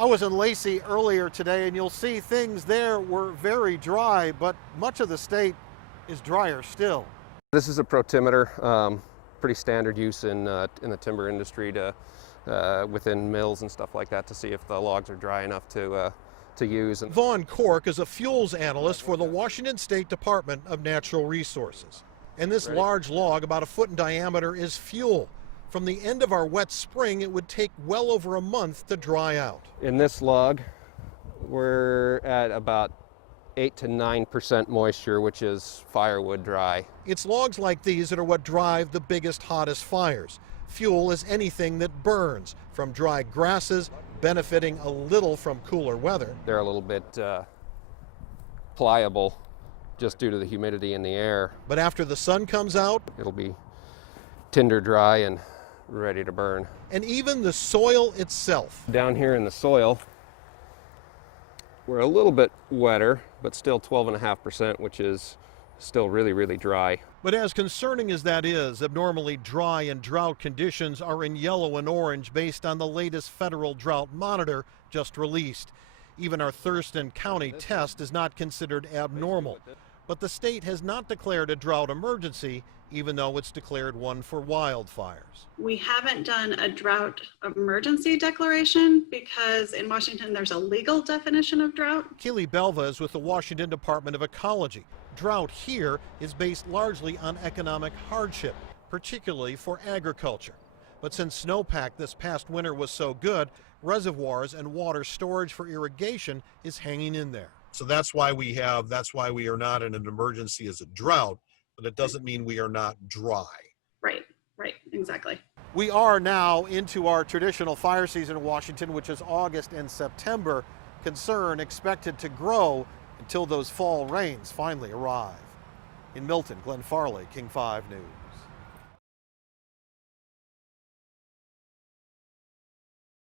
I was in Lacey earlier today, and you'll see things there were very dry, but much of the state is drier still. This is a protimeter, pretty standard use in the timber industry to within mills and stuff like that to see if the logs are dry enough to use. Vaughn Cork is a fuels analyst for the Washington State Department of Natural Resources. And this large log, about a foot in diameter, is fuel. From the end of our wet spring, it would take well over a month to dry out. In this log, we're at about 8 to 9% moisture, which is firewood dry. It's logs like these that are what drive the biggest, hottest fires. Fuel is anything that burns, from dry grasses, benefiting a little from cooler weather. They're a little bit pliable just due to the humidity in the air. But after the sun comes out, it'll be tinder dry and ready to burn. And even the soil itself. Down here in the soil, we're a little bit wetter, but still 12.5%, which is still really, really dry. But as concerning as that is, abnormally dry and drought conditions are in yellow and orange based on the latest federal drought monitor just released. Even our Thurston County test is not considered abnormal. But the state has not declared a drought emergency, even though it's declared one for wildfires. We haven't done a drought emergency declaration because in Washington there's a legal definition of drought. Keely Belva is with the Washington Department of Ecology. Drought here is based largely on economic hardship, particularly for agriculture. But since snowpack this past winter was so good, reservoirs and water storage for irrigation is hanging in there. So that's why we are not in an emergency as a drought, but it doesn't mean we are not dry. Right, exactly. We are now into our traditional fire season in Washington, which is August and September. Concern expected to grow until those fall rains finally arrive. In Milton, Glenn Farley, King 5 News.